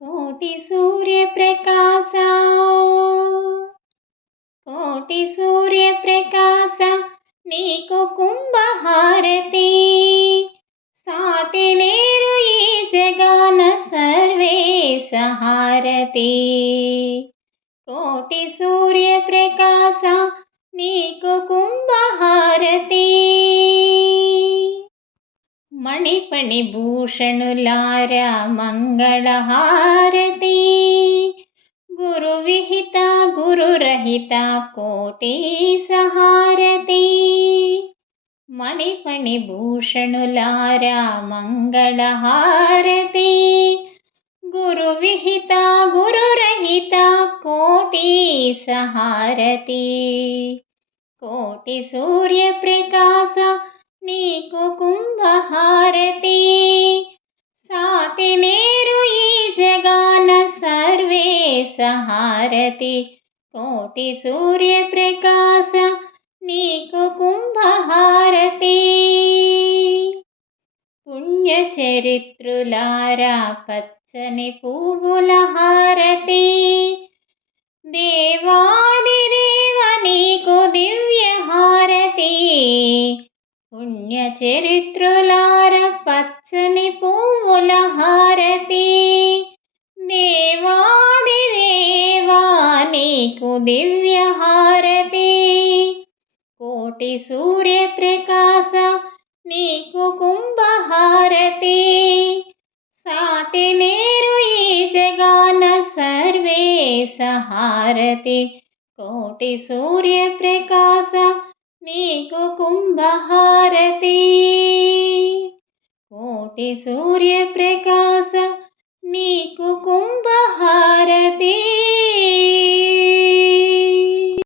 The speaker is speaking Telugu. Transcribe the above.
కోటి సూర్యప్రకాశ కోటి సూర్యప్రకాశ నీకు కుంభహారతి. సాటి లేరు ఈ జగాన సర్వేశ హారతి కోటి సూర్యప్రకాశ मणिपणिभूषणलारा मङ्गलहारती गुरुविहिता गुरुरहिता कोटिसहारती सहारती। मङ्गलहारती गुरुविहिता गुरुरहिता कोटिसहारती कोटिसूर्यप्रकाश कोटि సహారతి. కోటి సూర్య ప్రకాశ నీకు కుంభహారతి. పుణ్య చరిత్రులారా పచ్చని పువ్వుల హారతి. దేవాది దేవ నీకు దివ్య హారతి. పుణ్య చరిత్రు నీకు దివ్యహారతి. కోటి సూర్యప్రకాశ నీకు కుంభహారతి. సాటి నేరు ఈ జగాన సర్వే సహారతి. కోటి సూర్యప్రకాశ నీకు కుంభహారతి. కోటి సూర్యప్రకాశ నీకు కుంభ